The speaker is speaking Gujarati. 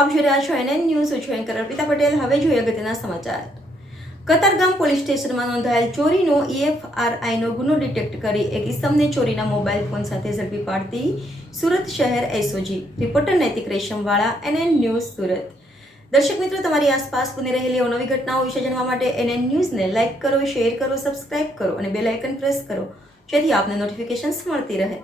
આપ જોઈ રહ્યા છો NN ન્યૂઝ. હું છું એન્કર અર્પિતા પટેલ. હવે જોઈએ અગત્યના સમાચાર. કતારગામ પોલીસ સ્ટેશનમાં નોંધાયેલ ચોરીનો EFRIનો ગુનો ડિટેક્ટ કરી એક ઇસમને ચોરીના મોબાઈલ ફોન સાથે ઝડપી પાડતી સુરત શહેર SOG. રિપોર્ટર નૈતિક રેશમવાળા, NN ન્યૂઝ, સુરત. દર્શક મિત્રો, તમારી આસપાસ બની રહેલી નવી ઘટનાઓ વિશે જાણવા માટે NN ન્યૂઝને લાઇક કરો, શેર કરો, સબસ્ક્રાઇબ કરો અને બેલ આઇકન પ્રેસ કરો, જેથી આપને નોટિફિકેશન્સ મળતી રહે.